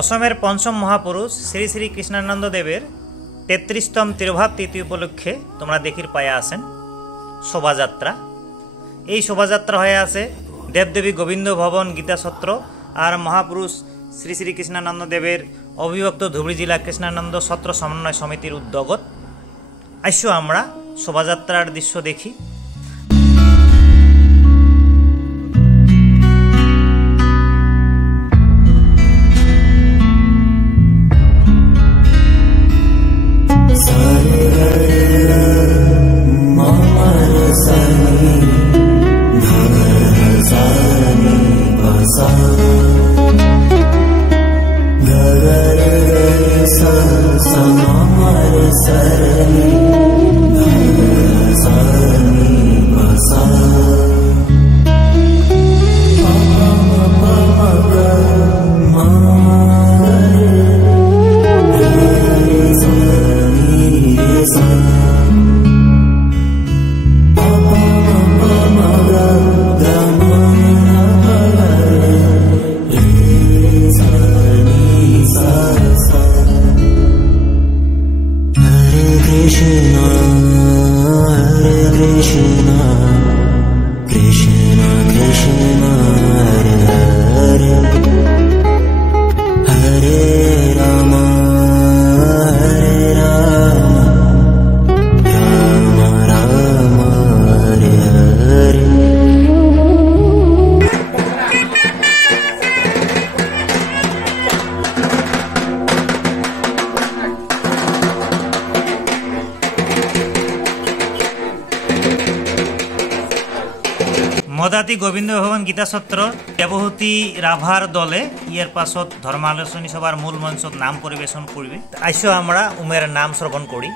অসমের পঞ্চম মহাপুরুষ শ্রী শ্রী কৃষ্ণানন্দ দেবের ৩৩তম তিরোভাব তিথি উপলক্ষে তোমরা দেখির পায়ে আসেন শোভাযাত্রা। এই শোভাযাত্রা হয়ে আছে দেবদেবী গোবিন্দ ভবন গীতাসত্র আর মহাপুরুষ শ্রী শ্রী কৃষ্ণানন্দ দেবের অবিভক্ত ধুবড়ী জেলা কৃষ্ণানন্দ সত্র সমন্বয় সমিতির উদ্যোগত। আসো আমরা শোভাযাত্রার দৃশ্য দেখি। মদাতি গোবিন্দ ভবন গীতাসত্র দেবহূতি রাভার দলে ইয়ের পাছত ধর্মালোচনী সভার মূল মঞ্চত নাম পরিবেশন করবে। আইসো আমরা উমের নাম শ্রবণ করি।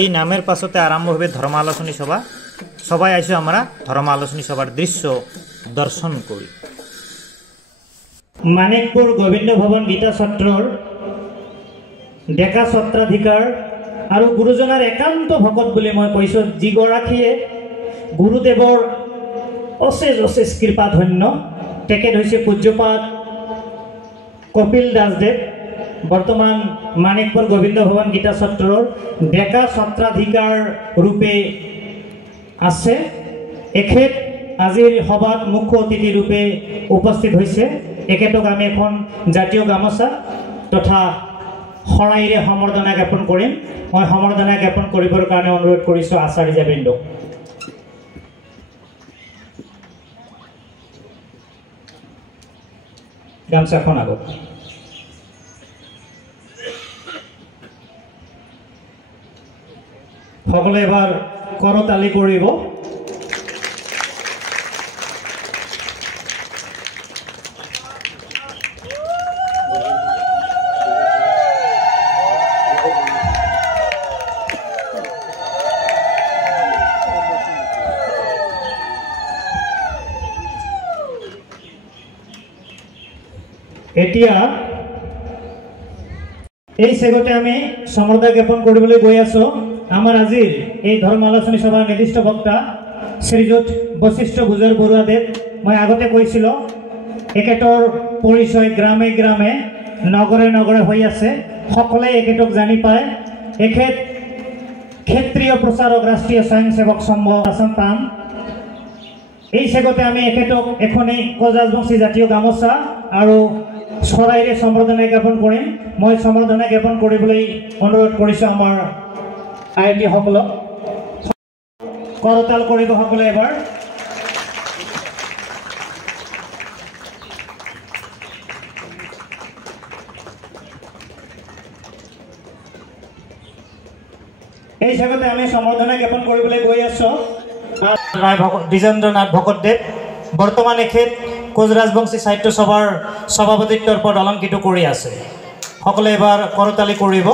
এই নামের পাছতে আরম্ভ হবে ধর্ম আলোচনী সভা। সবাই আইসো আমরা ধর্ম আলোচনী সভার দৃশ্য দৰ্শন কৰি। মানিকপুৰ গোবিন্দ ভৱন গীতা সত্ৰৰ ডেকা সত্ৰাধিকাৰ আৰু গুৰুজনাৰ একান্ত ভকত বুলি মই কৈছোঁ, যিগৰাকীয়ে গুৰুদেৱৰ অশেষ অশেষ কৃপা ধন্য। তেখেত হৈছে পূজ্যপাত কপিল দাসদেৱ, বৰ্তমান মানিকপুৰ গোবিন্দ ভৱন গীতা সত্ৰৰ ডেকা সত্ৰাধিকাৰ ৰূপে আছে। এখেত আজিৰ সভাত মুখ্য অতিথি ৰূপে উপস্থিত হৈছে। এখেতক আমি এখন জাতীয় গামোচা তথা শৰাইৰে সম্বৰ্ধনা জ্ঞাপন কৰিম। মই সম্বৰ্ধনা জ্ঞাপন কৰিবৰ কাৰণে অনুৰোধ কৰিছোঁ আচাৰ্যবৃন্দক। গামোচাখন আগত। সকলোৱে এবাৰ কৰতালি কৰিব। এতিয়া এই চেগতে আমি সমৰ্ধনা জ্ঞাপন কৰিবলৈ গৈ আছো। আমাৰ আজিৰ এই ধৰ্ম আলোচনী সভাৰ নিৰ্দিষ্ট বক্তা শ্ৰীযুত বশিষ্ঠ গুজৰ বৰুৱাদেৱ। মই আগতে কৈছিলোঁ, এখেতৰ পৰিচয় গ্ৰামে গ্ৰামে নগৰে নগৰে হৈ আছে, সকলোৱে এখেতক জানি পায়। এখেত ক্ষেত্ৰীয় প্ৰচাৰক ৰাষ্ট্ৰীয় স্বয়ংসেৱক সংঘ আসাম প্ৰাণ। এই চেগতে আমি এখেতক এখনেই কজাজবংশী জাতীয় গামোচা আৰু শৰাইৰে সম্বৰ্ধনা জ্ঞাপন কৰিম। মই সম্বৰ্ধনা জ্ঞাপন কৰিবলৈ অনুৰোধ কৰিছোঁ আমাৰ আয়তীসকলক। কৰতাল কৰিব সকলোৱে এবাৰ। এই জগতে আমি সম্বৰ্ধনা জ্ঞাপন কৰিবলৈ গৈ আছোঁ দ্বিজেন্দ্ৰনাথ ভকতদেৱ। বৰ্তমান এখেত কোচ ৰাজবংশী সাহিত্য সভাৰ সভাপতিত্বৰ পদ অলংকৃত কৰি আছে। সকলোৱে এবাৰ কৰতালি কৰিব।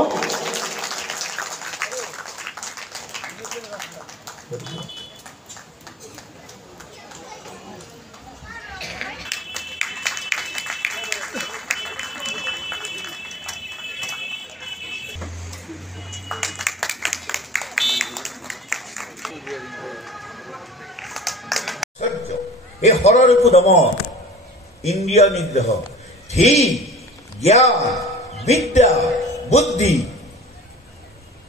এই হৰৰূপ দমন ইন্দ্ৰিয় নিগ্ৰহ ধী জ্ঞান বিদ্যা বুদ্ধি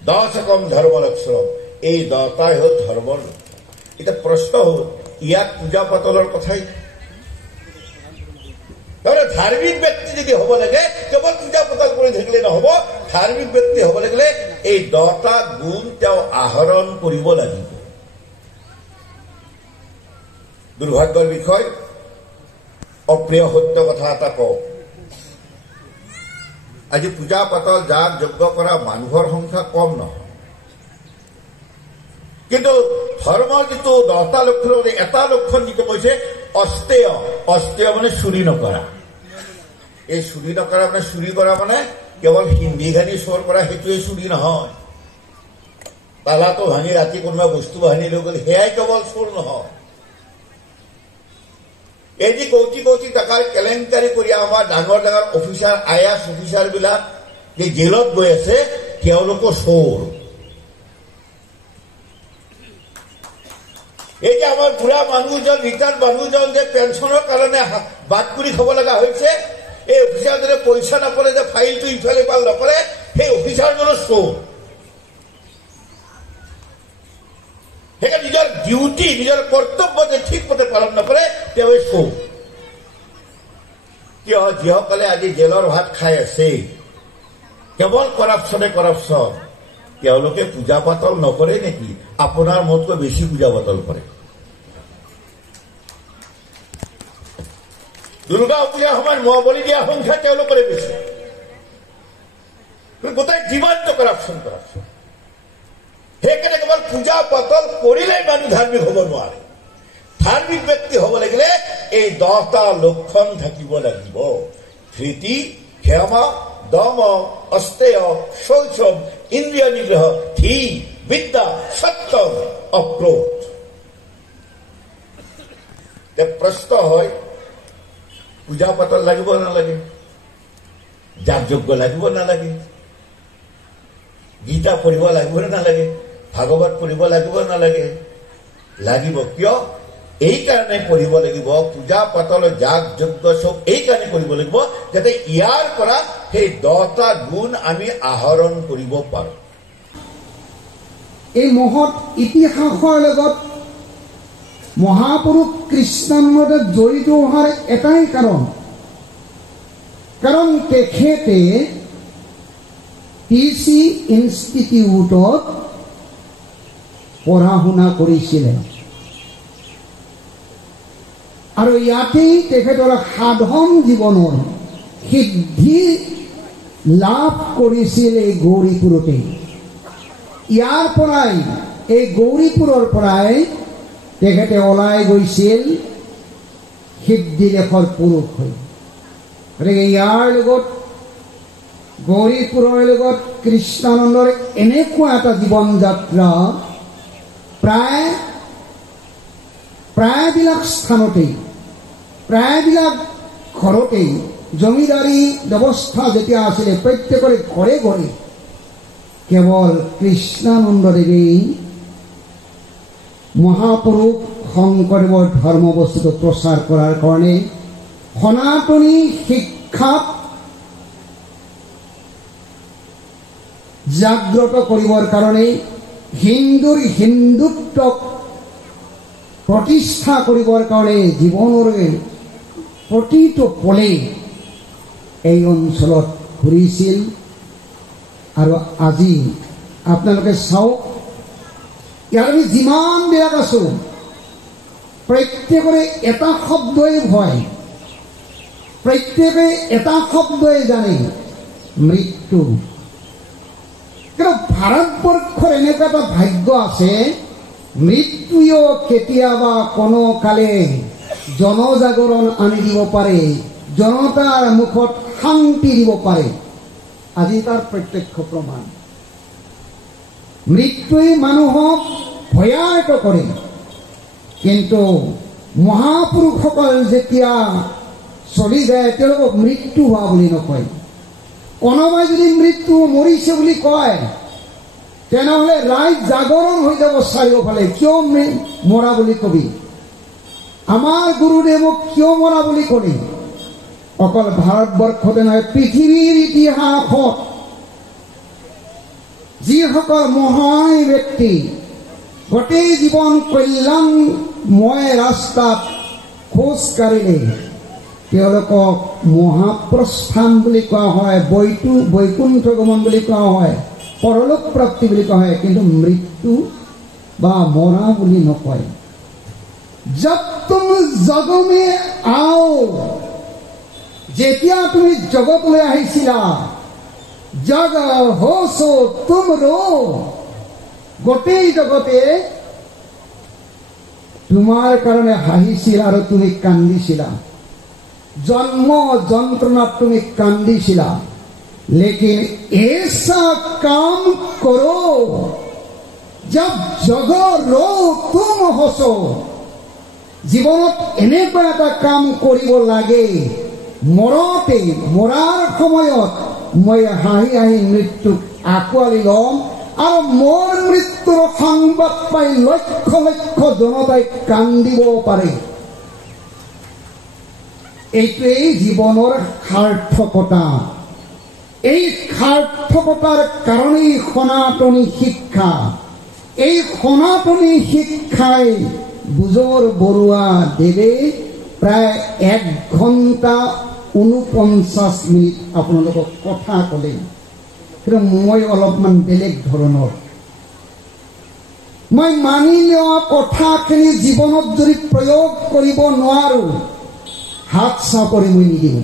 দশকম ধৰ্ম লক্ষণ, এই দহটাই হ'ল ধৰ্মৰ লক্ষণ। এতিয়া প্ৰশ্ন হ'ল, ইয়াত পূজা পাতলৰ কথাই তাৰমানে ধাৰ্মিক ব্যক্তি যদি হ'ব লাগে কেৱল পূজা পাতল কৰি থাকিলে নহ'ব। ধাৰ্মিক ব্যক্তি হ'ব লাগিলে এই 10টা গুণ তেওঁ আহৰণ কৰিব লাগিব। দুৰ্ভাগ্যৰ বিষয়, অপ্ৰিয় সত্য কথা এটা কওঁ, আজি পূজা পাতল যাগ যজ্ঞ কৰা মানুহৰ সংখ্যা কম নহয়, কিন্তু ধৰ্মৰ যিটো 10টা লক্ষণ, এটা লক্ষণ যিটো কৈছে অস্তেয়। অস্তেয় মানে চুৰি নকৰা। এই চুৰি নকৰা মানে, চুৰি কৰা মানে কেৱল হিন্দী ঘানি চোৰ কৰা সেইটোৱে চুৰি নহয়। তালাটো ভাঙি ৰাতি কোনোবা বস্তু ভাঙি লৈ গ'ল, সেয়াই কেৱল চোৰ নহয়। এই যে কোটি কোটি টকাৰ কেলেংকাৰী কৰি আমাৰ ডাঙৰ ডাঙৰ অফিচাৰ, IAS অফিচাৰ বিলাক যে জেলত গৈ আছে, তেওঁলোকো চোৰ। এই যে আমাৰ বুঢ়া মানুহজন, ৰিটায়াৰ্ড মানুহজন যে পেঞ্চনৰ কাৰণে বাদ কৰি খাব লগা হৈছে, এই অফিচাৰজনে পইচা নাপালে যে ফাইলটো ইফালে ইফাল নকৰে, সেই অফিচাৰজনো চোৰ। সেইকাৰণে নিজৰ ডিউটি, নিজৰ কৰ্তব্য যে ঠিকমতে পালন নকৰে, তেওঁ চোৰ। কিয়? যিসকলে আজি জেলৰ ভাত খাই আছে, কেৱল কৰাপশ্যনে কৰাপশ্যন, তেওঁলোকে পূজা পাতল নকৰে নেকি? আপোনাৰ মতকৈ বেছি পূজা পাতল কৰে। দুৰ্গা পূজাৰ সময়ত মহ বলি দিয়া সংখ্যা তেওঁলোকৰে বেছি। গোটেই জীৱনটো কৰাপশ্যন কৰাপশ্যন। সেইকাৰণে কেৱল পূজা পাতল কৰিলেই মানুহ ধাৰ্মিক হ'ব নোৱাৰে। ধাৰ্মিক ব্যক্তি হ'ব লাগিলে এই 10টা লক্ষণ থাকিব লাগিব। ধৃতি, ক্ষমা, দম, অস্তেয়, শৌচম, ইন্দ্ৰিয় নিগ্ৰহ, ধী, বিদ্যা, সত্যম, অক্ৰোধ। প্ৰশ্ন হয় পূজা পাতল লাগিব নালাগে, যাগ যজ্ঞ লাগিব নালাগে, গীতা পঢ়িব লাগিব নালাগে, ভাগৱত পঢ়িব লাগিব নালাগে? লাগিব। কিয়? এই কাৰণে পঢ়িব লাগিব, পূজা পাতল যাগ যজ্ঞ চব এই কাৰণে কৰিব লাগিব যাতে ইয়াৰ পৰা সেই 10টা গুণ আমি আহৰণ কৰিব পাৰো। এই মহৎ ইতিহাসৰ লগত মহাপুৰুষ কৃষ্ণানন্দদেৱ জড়িত হোৱাৰ এটাই কাৰণ তেখেতে TC ইনষ্টিটিউটত পঢ়া শুনা কৰিছিলে আৰু ইয়াতেই তেখেতৰ সাধন জীৱনৰ সিদ্ধি লাভ কৰিছিল এই গৌৰীপুৰতে। ইয়াৰ পৰাই এই গৌৰীপুৰৰ পৰাই তেখেতে ওলাই গৈছিল সিদ্ধিলেখৰ পুৰুষ হৈ। গতিকে ইয়াৰ লগত গৌৰীপুৰৰ লগত কৃষ্ণানন্দৰ এনেকুৱা এটা জীৱন যাত্ৰা প্ৰায়বিলাক স্থানতেই, প্ৰায়বিলাক ঘৰতেই, জমিদাৰী ব্যৱস্থা যেতিয়া আছিলে প্ৰত্যেকৰে ঘৰে ঘৰে কেৱল কৃষ্ণানন্দদেৱেই মহাপুৰুষ শংকৰদেৱৰ ধৰ্ম বস্তুটো প্ৰচাৰ কৰাৰ কাৰণে সনাতনী শিক্ষাক জাগ্ৰত কৰিবৰ কাৰণে হিন্দুৰ হিন্দুত্বক প্ৰতিষ্ঠা কৰিবৰ কাৰণে জীৱনৰ প্ৰতিটো পলে এই অঞ্চলত ঘূৰিছিল। আৰু আজি আপোনালোকে চাওক, ইয়াত আমি যিমানবিলাক আছো প্ৰত্যেকৰে এটা শব্দই ভয়, প্ৰত্যেকে এটা শব্দই জানে, মৃত্যু। কিন্তু ভাৰতবৰ্ষৰ এনেকুৱা এটা ভাগ্য আছে, মৃত্যুও কেতিয়াবা কোনো কালে জনজাগৰণ আনি দিব পাৰে, জনতাৰ মুখত শান্তি দিব পাৰে। আজি তাৰ প্ৰত্যক্ষ প্ৰমাণ। মৃত্যুৱে মানুহক ভয়ায়িত কৰে, কিন্তু মহাপুৰুষসকল যেতিয়া চলি যায় তেওঁলোকক মৃত্যু হোৱা বুলি নকয়। কোনোবাই যদি মৃত্যু মৰিছে বুলি কয় তেনেহলে ৰাইজ জাগৰণ হৈ যাব চাৰিওফালে, কিয় মৰা বুলি কবি, আমাৰ গুৰুদেৱক কিয় মৰা বুলি কলি। অকল ভাৰতবৰ্ষতে নহয়, পৃথিৱীৰ ইতিহাসত যিসকল মহান ব্যক্তি গোটেই জীৱন কল্যাণময় ৰাস্তাত খোজ কাঢ়িলে তেওঁলোকক মহাপ্ৰস্থান বুলি কোৱা হয়, বৈকুণ্ঠ গমন বুলি কোৱা হয়, পৰলোক প্ৰাপ্তি বুলি কোৱা হয়, কিন্তু মৃত্যু বা মৰা বুলি নকয়। জব তুম জগ মে আও, যেতিয়া তুমি জগতলৈ আহিছিলা, জগ হো সো তুম ৰো, গোটেই জগতে তোমাৰ কাৰণে হাঁহিছিল আৰু তুমি কান্দিছিলা, জন্ম যন্ত্ৰণাত তুমি কান্দিছিলা। লেকিন ऐसा काम करो जब जग रो तुम हसो, জীৱনত এনেকুৱা এটা কাম কৰিব লাগে, মৰাৰ সময়ত মই হাঁহি হাঁহি মৃত্যুক আঁকোৱালি ল'ম আৰু মোৰ মৃত্যুৰ সংবাদ পাই লক্ষ লক্ষ জনতাই কান্দিব পাৰে। এইটোৱেই জীৱনৰ সাৰ্থকতা। এই সাৰ্থকতাৰ কাৰণেই সনাতনী শিক্ষা। এই সনাতনী শিক্ষাই বুজৰ বৰুৱা দেৱে প্ৰায় 1 ঘণ্টা 49 মিনিট আপোনালোকক কথা ক'লে, কিন্তু মই অলপমান বেলেগ ধৰণৰ। মই মানি লোৱা কথাখিনি জীৱনত যদি প্ৰয়োগ কৰিব নোৱাৰো, হাত চাপৰি মই নিদিওঁ।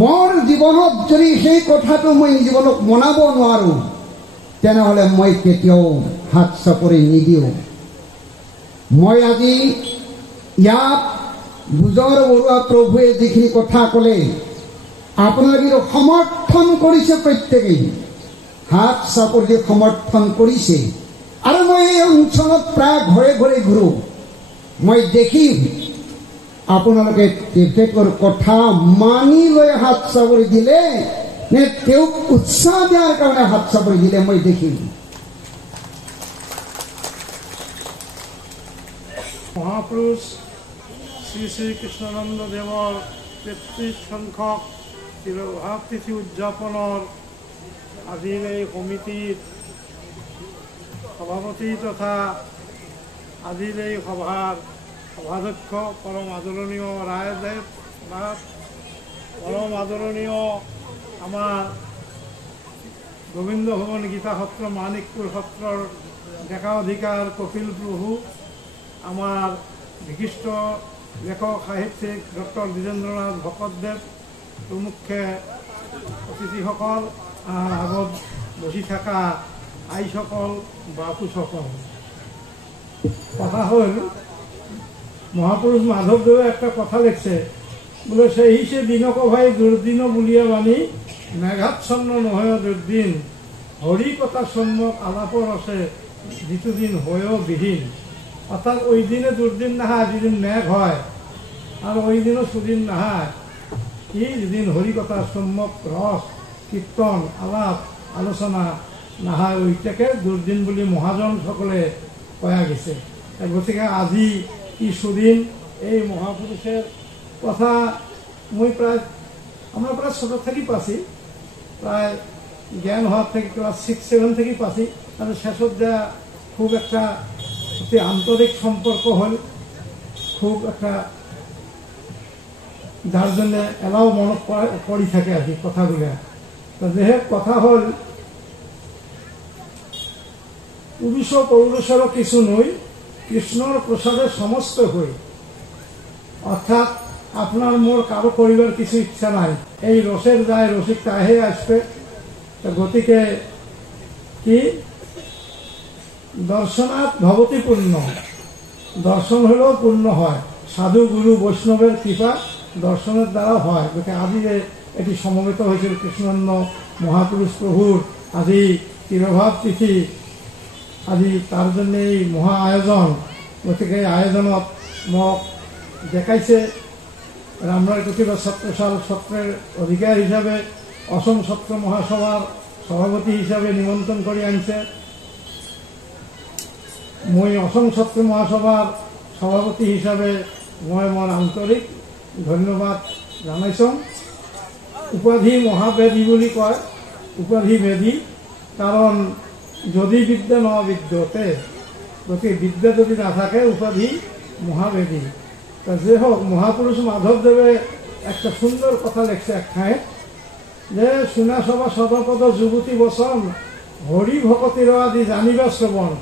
মোৰ জীৱনত যদি সেই কথাটো মই জীৱনক মনাব নোৱাৰো, তেনেহলে মই কেতিয়াও হাত চাপৰি নিদিওঁ। মই আজি ইয়াত বুজৰ বৰুৱা প্ৰভুৱে যিখিনি কথা ক'লে আপোনালোকে সমৰ্থন কৰিছে, প্ৰত্যেকেই হাত চাপৰি সমৰ্থন কৰিছে। আৰু মই এই অঞ্চলত প্ৰায় ঘৰে ঘৰে ঘূৰো, মই দেখিম আপোনালোকে তেখেতৰ কথা মানি লৈ হাত চাপৰি দিলে নে তেওঁক উৎসাহ দিয়াৰ কাৰণে হাত চাপৰি দিলে মই দেখিম। মহাপুৰুষ শ্ৰী শ্ৰী কৃষ্ণানন্দ দেৱৰ ৩৩ সংখ্যক তিৰোভাৱ তিথি উদযাপনৰ আজিৰ এই সমিতিৰ সভাপতি তথা আজিৰ এই সভাৰ সভাধ্যক্ষ পৰম আদৰণীয় ৰায়দেৱ বা পৰম আদৰণীয় আমাৰ গোবিন্দ ভৱন গীতা সত্ৰ মানিকপুৰ সত্ৰৰ ডেকা অধিকাৰ কপিল প্ৰভু, আমাৰ বিশিষ্ট লেখক সাহিত্যিক ডক্টৰ দ্বিজেন্দ্ৰনাথ ভকতদেৱ প্ৰমুখ্যে অতিথিসকল, আগত বহি থকা আইসকল, বাপুসকল। কথা হল মহাপুরুষ মাধবদেব একটা কথা লিখছে, বলে সেই সে দিনক ভাই দুর্দিন বুলিয়া বাণী মেঘাচ্ছন্ন নহয় দুর্দিন, হরি কথা সম্যক আলাপর আছে যিটোদিন হয়েও বিহীন। অর্থাৎ ওই দিনে দুর্দিন নাহায় যেদিন মেঘ হয়, আর ওই দিনও সুদিন নাহায় কি যেদিন হরি কথা সম্যক রস কীর্তন আলাপ আলোচনা নাহায়, ওইটাকে দুর্দিন বুলি মহাজন সকলে কয়া গেছে। গতিকে আজি কি সুদিন এই মহাপুরুষের কথা মই আমরা প্রায় ছোট থেকে পাচ্ছি, প্রায় জ্ঞান হওয়ার থেকে ক্লাস 6-7 থেকে পাচ্ছি। আর শেষত যা খুব একটা অতি আন্তরিক সম্পর্ক হল, খুব একটা যার জন্য এলাও মনত পড়ি থাকে আর কি কথাগুলা। যে কথা হল পুরুষ পৌরুষেরও কিছু নই, কৃষ্ণর প্রসাদে সমস্ত হই। অর্থাৎ আপনার মোর কারো করিবার কিছু ইচ্ছা নাই, এই রসের যায় রসিক তাহে আসবে। গতিকে কি দর্শনাৎ ভবতি পূর্ণ, দর্শন হলেও পূর্ণ হয়। সাধু গুরু বৈষ্ণবের কৃপা দর্শনের দ্বারা হয়। গতিকে আজি এটি সমবেত হয়েছিল কৃষ্ণানন্দ মহাপুরুষ প্রভুর আজি তিরোভাব তিথি, আজি তার জন্য এই মহা আয়োজন। গতিকে এই আয়োজনত মোক দেখাইছে রামরায় প্রতিভা ছাত্রশাল সত্রের অধিকার হিসাবে অসম সত্র মহাসভার সভাপতি হিসাবে নিমন্ত্রণ করে আনছে। মই অসম সত্র মহাসভার সভাপতি হিসাবে মই মন আন্তরিক ধন্যবাদ জানাইছোঁ। উপাধি মহাবেদী বুলি কয়, উপাধি বেদী, কারণ যদি বিদ্যা ন বিদ্যতে, গতিকে বিদ্যা যদি না থাকে উপাধি মহাবেদী। তা যে হোক, মহাপুরুষ মাধবদেবে একটা সুন্দর কথা লেখছে একখানে, যে শুনা সভা সদপদ যুবতী বচন হরি ভকতির আদি জানিবা শ্রবণ,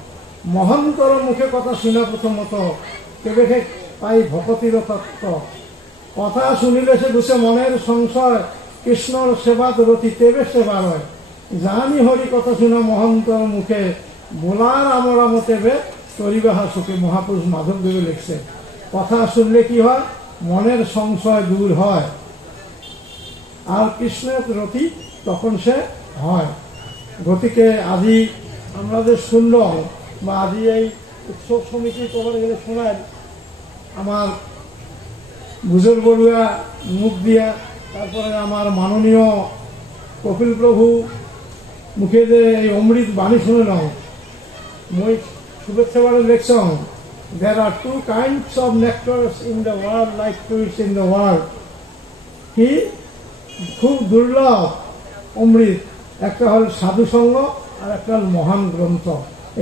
মহন্তর মুখে কথা শুনা প্রথমত কেবেহে পাই ভকতির তত্ত্ব। কথা শুনিলে সে দুসে মনের সংশয়, কৃষ্ণর সেবাত রতি তেবে সেবা হয়। জানি হরি কথা শুনা মহন্তর মুখে, বোলার আমরা মতেবে তরিবাহা সুখে। মহাপুরুষ মাধবদেবে লিখছে কথা শুনলে কি হয়, মনের সংশয় দূর হয়, আর কৃষ্ণের রতি তখন সে হয়। গতিকে আজি আমরা যে শুনলাম, বা আজি এই উৎসব সমিতি তোমার গেলে শোনায় আমার বুজর বড়ুয়া মুখ দিয়া, তারপরে আমার মাননীয় কপিল প্রভু মুখে যে এই অমৃত বাণী শুনলাম, মই শুভেচ্ছা বারে দেখছাম, there are two kinds of nectars in the world like fruits in the world. কি খুব দুর্লভ অমৃত, একটা হল সাধু সঙ্গ আর একটা হল মহান গ্রন্থ।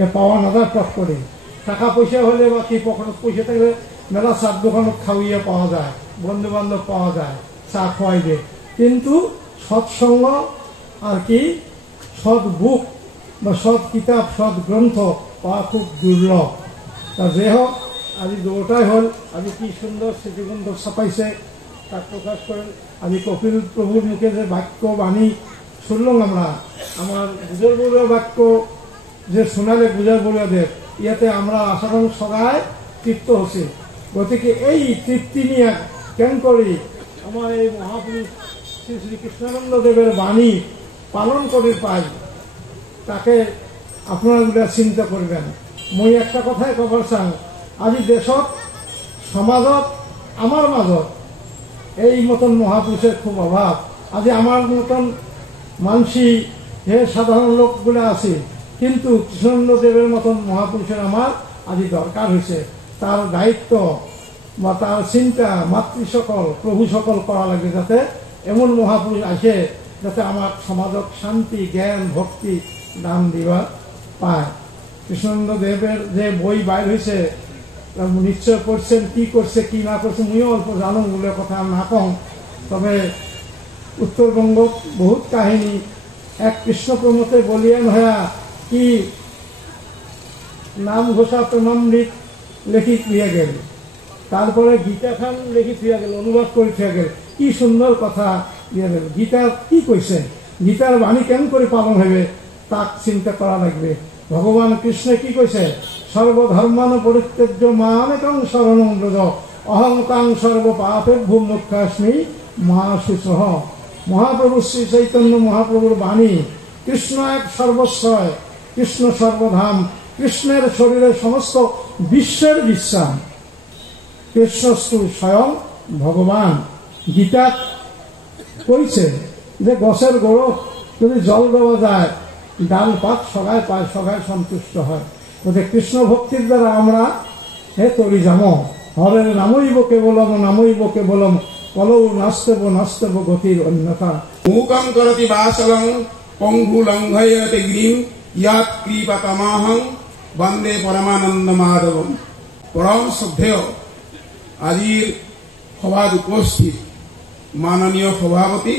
এ পাওয়া নাদার টক করে টাকা পয়সা হলে বা কি পকেটত পয়সা থাকলে মেলা চার দোকানত খাওয়িয়ে পাওয়া যায়, বন্ধু বান্ধব পাওয়া যায়, চা খাওয়াই দেয়। কিন্তু সৎসঙ্গ আর কি সৎ বুক বা সৎ কিতাব সৎ গ্রন্থ পাওয়া খুব দুর্লভ। তা যে হোক, আজি দুটাই হল, আজি কি সুন্দর স্মৃতিগ্রন্থ ছাপাইছে তাক প্রকাশ করেন। আজি কপিল প্রভুর মুখে যে বাক্য বাণী শুনলাম আমরা, আমার বুজর বড়ুয়া বাক্য যে শোনালে বুজর বড়ুয়া দেব, ইয়াতে আমরা আসারণ সগায় তৃপ্ত হচ্ছে। গতিকে এই তৃপ্তি নিয়ে কেন করি আমার এই মহাপুরুষ শ্রী শ্রী কৃষ্ণানন্দ দেবের বাণী পালন করে পাই, তাকে আপনারা চিন্তা করবেন। মই একটা কথাই কবার চাং, আজি দেশত সমাজত আমাৰ মাজত এই মতন মহাপুৰুষেৰ খুব অভাব। আজি আমার মতন মানসি হে সাধারণ লোকগুলো আছে, কিন্তু কৃষ্ণেন্দ্রদেবের মতন মহাপুরুষের আমার আজি দরকার হয়েছে। তার দায়িত্ব বা তার চিন্তা মাতৃসকল প্রভু সকল করা লাগে, যাতে এমন মহাপুরুষ আসে যাতে আমার সমাজক শান্তি জ্ঞান ভক্তি দান দিবা পায়। কৃষ্ণেন্দ্রদেবের যে বই বাইর হয়েছে নিশ্চয় করছেন, কি করছে কি না করছে মুইও অল্প জানো বলে কথা না কম। তবে উত্তরবঙ্গ বহুত কাহিনী এক কৃষ্ণপ্রমতে বলিয়ান হয়া কি নাম ঘোষা প্রেমামৃত লেখি দিয়ে গেল, তারপরে গীতা খান লেখি থিয়া গেল, অনুবাদ করে থিয়া গেল। কি সুন্দর কথা দিয়ে গেল। গীতা কি কইছে, গীতার বাণী কেমন করে পালন হবে তাক চিন্তা করা লাগবে। ভগবান কৃষ্ণ কি কইছে, সর্বধর্মান পরিত্যজ্য মামেকং শরণং ব্রজ অহং তাং সর্ব পাপেভ্যো মোক্ষাস্মি মা শুচহ। মহাপ্রভু শ্রী চৈতন্য মহাপ্রভুর বাণী, কৃষ্ণ এক সর্বস্বয়, কৃষ্ণ সর্বধাম, কৃষ্ণের শরীরে সমস্ত বিশ্বের বিশ্রাম, কৃষ্ণস্তু স্বয়ং ভগবান। গীতা কইছে যে গছের গোড়ত যদি জল দেওয়া যায় ডাল পাত সগায় পায়, সগায় সন্তুষ্ট হয়। ওদের কৃষ্ণ ভক্তির দ্বারা আমরা তরি যাম। হরের নামইব কেবলম নামইব কেবলম কলৌ নাস্তেব গতির অন্যথা। মূকং করতি বাসলং পঙ্গু লঙ্ঘয়তে গিরিম ইয়াত কৃপাতমাহং বন্দে পরমানন্দ মাধবম। পরম শ্রদ্ধেয় আজির সভাত উপস্থিত মাননীয় সভাপতি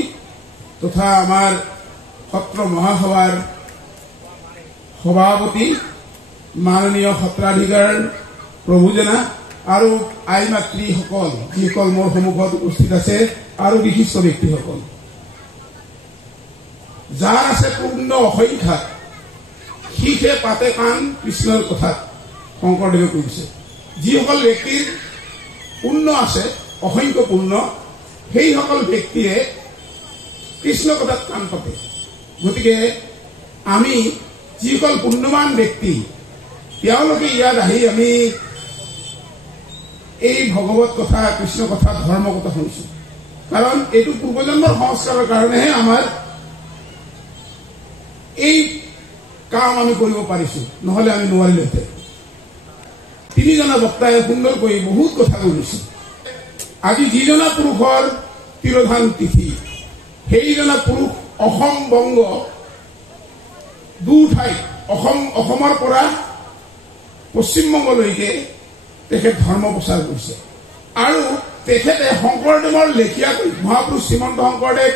তথা আমার সত্র মহাসভার সভাপতি মাননীয় সত্ৰাধিকাৰ প্ৰভুজনা আৰু আই মাতৃসকল যিসকল মোৰ সন্মুখত উপস্থিত আছে আৰু বিশিষ্ট ব্যক্তিসকল, যাৰ আছে পূৰ্ণ অসংখ্যাত শিখে পাতে কাণ কৃষ্ণৰ কথাত শংকৰদেৱে কৈছে। যিসকল ব্যক্তিৰ পূৰ্ণ আছে অসংখ্য পূৰ্ণ, সেইসকল ব্যক্তিয়ে কৃষ্ণ কথাত কাণ পাতে। গতিকে আমি যিসকল পুণ্যৱান ব্যক্তি তেওঁলোকে ইয়াত আহি আমি এই ভগৱত কথা কৃষ্ণ কথা ধৰ্ম কথা শুনিছো। কাৰণ এইটো পূৰ্বজন্মৰ সংস্কাৰৰ কাৰণেহে আমাৰ এই কাম আমি কৰিব পাৰিছো, নহলে আমি নোৱাৰিলোহেঁতেন। তিনিজনা বক্তাই সুন্দৰকৈ বহুত কথা কৈছে। আজি যিজনা পুৰুষৰ তিৰোধান তিথি, সেইজনা পুৰুষ অসম বংগ দুঠাইত অসমৰ পৰা পশ্চিমবংগলৈকে তেখেত ধৰ্ম প্ৰচাৰ কৰিছে। আৰু তেখেতে শংকৰদেৱৰ লেখীয়াকৈ মহাপুৰুষ শ্ৰীমন্ত শংকৰদেৱ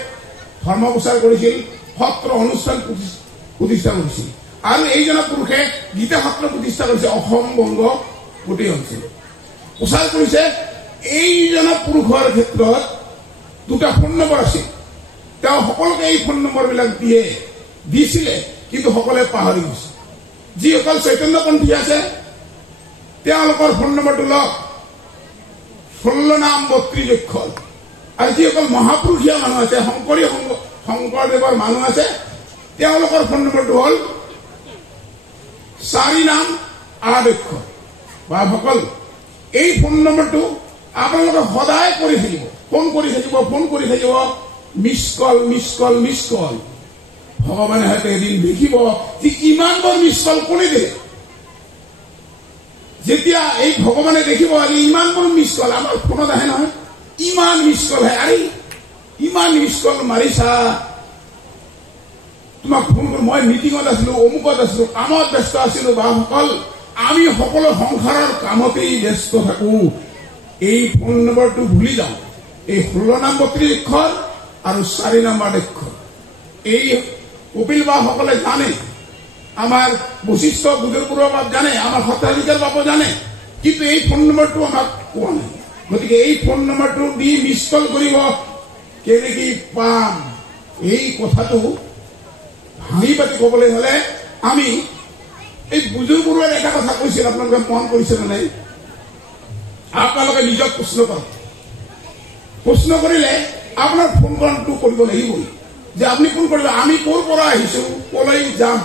ধৰ্ম প্ৰচাৰ কৰিছিল, সত্ৰ অনুষ্ঠান প্ৰতিষ্ঠা কৰিছিল। আৰু এইজনা পুৰুষে গীতা সত্ৰ প্ৰতিষ্ঠা কৰিছে অসম বংগ গোটেই অঞ্চল প্ৰচাৰ কৰিছে। এইজনা পুৰুষৰ ক্ষেত্ৰত দুটা ফোন নম্বৰ আছিল। তেওঁ সকলোকে এই ফোন নম্বৰবিলাক দিছিলে, কিন্তু সকলোৱে পাহৰি গৈছে। যিসকল চৈতন্যপন্থী আছে তেওঁলোকৰ ফোন নম্বৰটো লওক, 16 নাম 32 অক্ষৰ। আৰু যিসকল মহাপুৰুষীয়া মানুহ আছে, শংকৰদেৱৰ মানুহ আছে, তেওঁলোকৰ ফোন নম্বৰটো হ'ল 4 নাম 8 অক্ষৰ। বাসকল এই ফোন নম্বৰটো আপোনালোকে সদায় কৰি থাকিব, ফোন কৰি থাকিব, মিছ কল। ভগৱানে হয়তো এদিন দেখিব যে ইমানবোৰ মিছ কল কোনে দিলে। যেতিয়া এই ভগৱানে দেখিব যে ইমানবোৰ মিছ কল আমাৰ ফোনত আহে নহয়, ইমান মিছ কল আহে, আৰে ইমান মিছ কল মাৰিছা, তোমাক ফোন কৰোঁ, মই মিটিঙত আছিলো, অমুকত আছিলো, কামত ব্যস্ত আছিলো। বাসকল আমি সকলো সংসাৰৰ কামতেই ব্যস্ত থাকো, এই ফোন নম্বৰটো ভুলি যাওঁ। এই 16 নাম 32 অক্ষৰ আৰু 4 নম্বৰ অক্ষৰ এই কপিল বাসকলে জানে, আমাৰ বশিষ্ঠ গুজৰপুৰৰ বাপ জানে, আমাৰ সত্ৰাধিকাৰ বাপ জানে, কিন্তু এই ফোন নম্বৰটো আমাক কোৱা নাই। গতিকে এই ফোন নম্বৰটো দি মিছ কল কৰিব, কেনেকৈ পাম এই কথাটো ভাঙি পাতি ক'বলৈ হলে আমি এই বুজুৰ্গবোৰৰ এটা কথা কৈছিল, আপোনালোকে মন কৰিছে নে নাই? আপোনালোকে নিজক প্ৰশ্ন কৰক। প্ৰশ্ন কৰিলে আপোনাৰ ফোন কলটো কৰিব লাগিবই, যে আপুনি ফোন কৰিব, আমি ক'ৰ পৰা আহিছো, ক'লৈ যাম।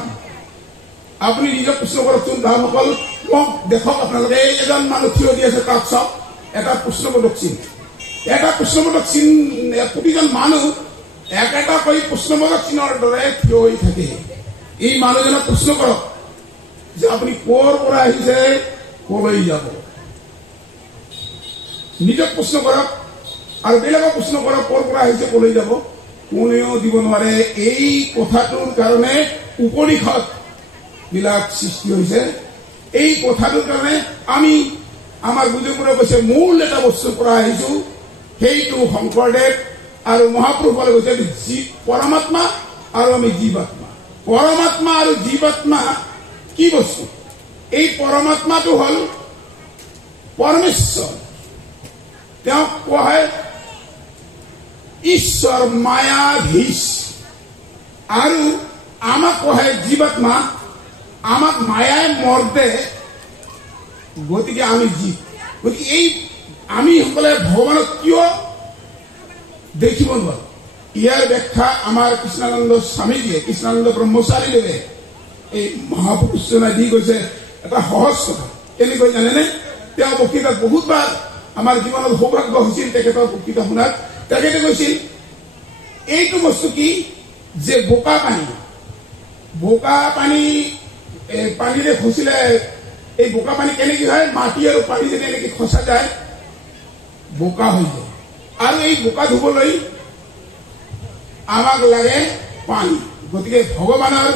আপুনি নিজক প্ৰশ্ন কৰকচোন। বাসকল মোক দেখক, আপোনালোকে এজন মানুহ থিয় দি আছে, তাত চাওক, এটা প্ৰশ্নবোধক চিন, এটা প্ৰশ্নবোধক চিন, প্ৰতিজন মানুহ এটা কৰি প্ৰশ্নবোধক চিনৰ দৰে থিয় হৈ থাকে। এই মানুহজনক প্ৰশ্ন কৰক যে আপুনি ক'ৰ পৰা আহিছে, ক'লৈ যাব। নিজক প্ৰশ্ন কৰক আৰু বেলেগক প্ৰশ্ন কৰক, ক'ৰ পৰা আহিছে, ক'লৈ যাব। কোনেও দিব নোৱাৰে। এই কথাটোৰ কাৰণে উপনিষদ বিলাক সৃষ্টি হৈছে। এই কথাটোৰ কাৰণে আমি আমাৰ বুজুৰ্গবোৰে কৈছে মূল এটা বস্তুৰ পৰা আহিছো, সেইটো শংকৰদেৱ আৰু মহাপুৰুষসকলে কৈছে পৰমাত্মা আৰু আমি জীৱাত্মা। পৰমাত্মা আৰু জীৱাত্মা কি বস্তু? এই পৰমাত্মাটো হল পৰমেশ্বৰ, তেওঁক কোৱা হয় ঈশ্বৰ মায়াধীশ, আৰু আমাক কোৱা হয় জীৱাত্মা। আমাক মায়াই মৰ্দে, গতিকে আমি জীৱ। গতিকে এই আমি সকলে ভগৱানক কিয় দেখিব নোৱাৰো, ইয়াৰ ব্যাখ্যা আমাৰ কৃষ্ণানন্দ স্বামীজীয়ে, কৃষ্ণানন্দ ব্ৰহ্মচাৰীদেৱে এই মহাপুৰুষজনাই দি গৈছে এটা সহজ কথা। কেনেকৈ জানেনে? তেওঁ বক্তৃতাত বহুতবাৰ আমাৰ জীৱনত সৌভাগ্য হৈছিল তেখেতৰ বক্তৃতা শুনাত। তেখেতে কৈছিল এইটো বস্তু কি যে বোকা পানী পানীৰে খচিলে এই বোকা পানী কেনেকে হয়? মাটি আৰু পানী যদি এনেকে খচা যায় বোকা হৈ যায়। আৰু এই বোকা ধুবলৈ আমাক লাগে পানী। গতিকে ভগৱানৰ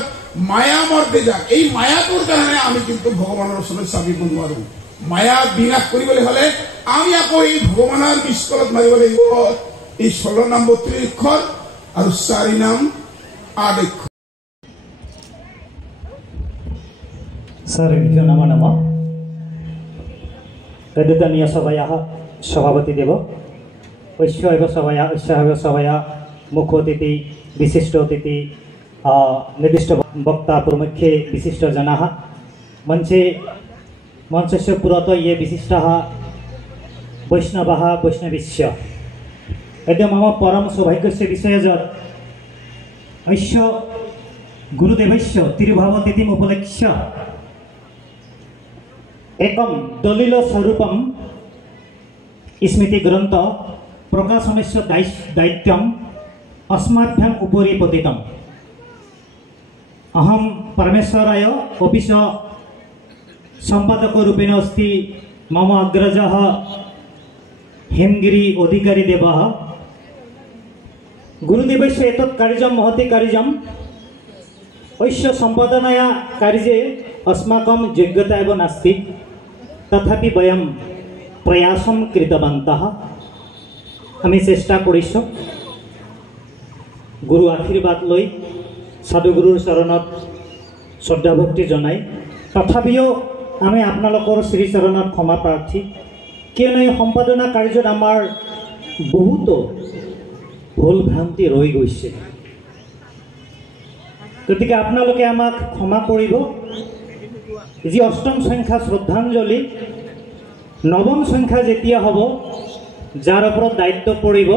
মায়া মৰ্দে যাক, এই মায়াটোৰ কাৰণে আমি কিন্তু ভগৱানৰ ওচৰত চাবিব নোৱাৰো। মায়া বিনাশ কৰিবলৈ হলে আমি আকৌ এই ভগৱানৰ নিষ্কলত মাৰিব লাগিব এই 16 নাম 32 অক্ষৰ আৰু 4 নাম 8 অক্ষৰ। सर्वेभ्यो नमो नमः। तद्दनीय सभायाः सभापतिदेव ऐश्य एव सभाया सभाया मुख्य अतिथि विशिष्ट अतिथि निर्दिष्ट वक्ता प्रमुखे विशिष्टजनाः मञ्चस्य पुरतः ये विशिष्टाः वैष्णवाः वैष्णवीश्च। यद्य मम परम सौभाग्यस्य विषय यत् ऐश्य गुरुदेवस्य तिरुभावतिथिम् उपलक्ष्य एकम दलिल स्वरूपम स्मृति ग्रंथ प्रकाशनस्य दायित्वम् अस्माभ्याम् उपरि पतितम्। अहम परमेश्वराय ऑफिस संपादक रूपेण अस्ति मम अग्रजः हेमगिरि अधिकारी देवः। गुरुदेवस्य एतत् कार्यं महती कार्यं ऐश्य संपादनाया कार्ये अस्माकं योग्यता एव नास्ति, तथापि वयं प्रयासं कृतवन्तः। आमी चेष्टा करिছোঁ गुरु आशीर्वाद लई साधुगुरुर चरणत श्रद्धा भक्ति जनाई। तथापिও आमी आपनालोকৰ श्रीचरणत क्षमा प्रार्थी, कियनो এই সম্পাদনা কাৰ্যত আমাৰ বহুতো ভুল ভ্ৰান্তি ৰৈ গৈছে। গতিকে আপোনালোকে আমাক ক্ষমা কৰিব। जी अष्टम संख्या श्रद्धांजलि नवम संख्या जेतिया हब जार ओपरत दायित्व पड़िब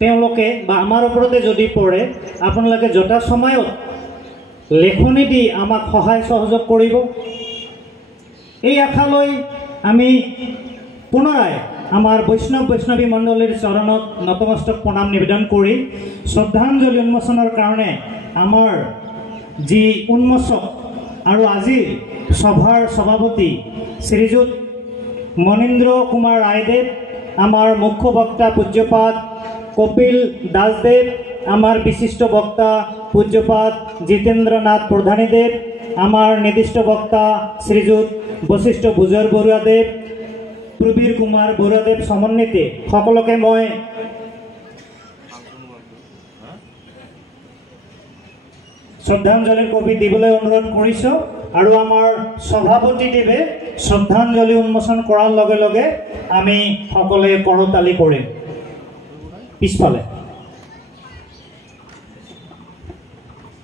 तेओलोके बा आमार ओपरते जदि पड़े आपनालोके यथा समयत लेखनी दी आमाक सहाय सहयोग करिब। এই आशा लई आमी पुनराय आमार वैष्णवी मंडलीर चरणत नतमस्तक प्रणाम निवेदन करि श्रद्धांजलि उन्मोचনৰ কাৰণে आमार जी उन्मोचक और आजिर सभार सभापति श्रीजुत मनीन्द्र कुमार रायदेव, आमार मुख्य वक्ता पूज्यपाद कपिल दासदेव, आमार विशिष्ट वक्ता पूज्यपाद जितेन्द्रनाथ प्रधानीदेव, आमार निर्दिष्ट वक्ता श्रीजुत वशिष्ठ भुजर बरुआदेव, प्रवीर कुमार बरुआदेव समन्विते सकलोके मैं श्रद्धांजलि कवि दिबले अनुरोध करिছো और आमार सभापतिदेवे श्रद्धांजलि उन्मोचन करार लगे लगे आमी सकले करताली करिम। पिछफाले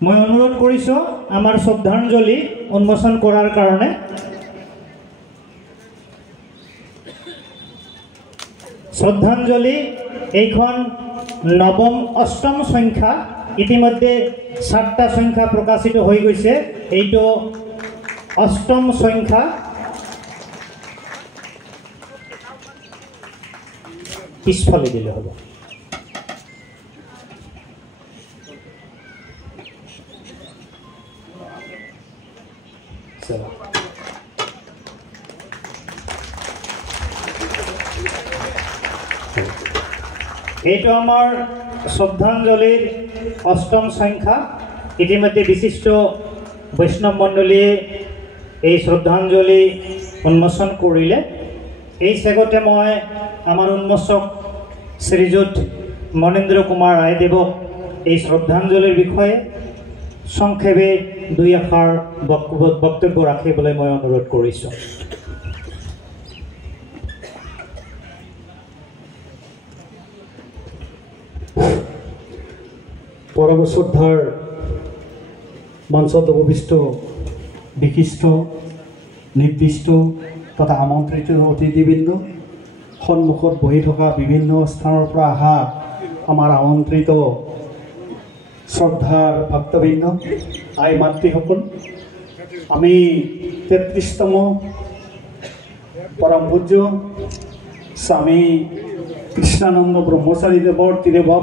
मैं अनुरोध करिছো आमार श्रद्धांजलि उन्मोचन करार कारणे। श्रद्धांजलि एखन नवम अष्टम संख्या इतिमध्ये 7टा संख्या प्रकाशित हो गई। এইটো अष्टम संख्या পিছফালে দিলে হ'ব। এইটো আমাৰ শ্ৰদ্ধাঞ্জলিৰ 8ম সংখ্যা। ইতিমধ্যে বিশিষ্ট বৈষ্ণৱ মণ্ডলীয়ে এই শ্ৰদ্ধাঞ্জলি উন্মোচন কৰিলে। এই চেগতে মই আমাৰ উন্মোচক শ্ৰীযুত মনেন্দ্ৰ কুমাৰ ৰায়দেৱক এই শ্ৰদ্ধাঞ্জলিৰ বিষয়ে সংক্ষেপে 2 আখৰ বক্তব্য ৰাখিবলৈ মই অনুৰোধ কৰিছোঁ। পৰম শ্ৰদ্ধাৰ মঞ্চত উপবিষ্ট বিশিষ্ট নিৰ্দিষ্ট তথা আমন্ত্ৰিত অতিথিবৃন্দ, সন্মুখত বহি থকা বিভিন্ন স্থানৰ পৰা অহা আমাৰ আমন্ত্ৰিত শ্ৰদ্ধাৰ ভক্তবৃন্দ, আই মাতৃসকল, আমি 33তম পৰম পূজ্য স্বামী কৃষ্ণানন্দ ব্ৰহ্মচাৰী দেৱৰ তিৰুভাৱ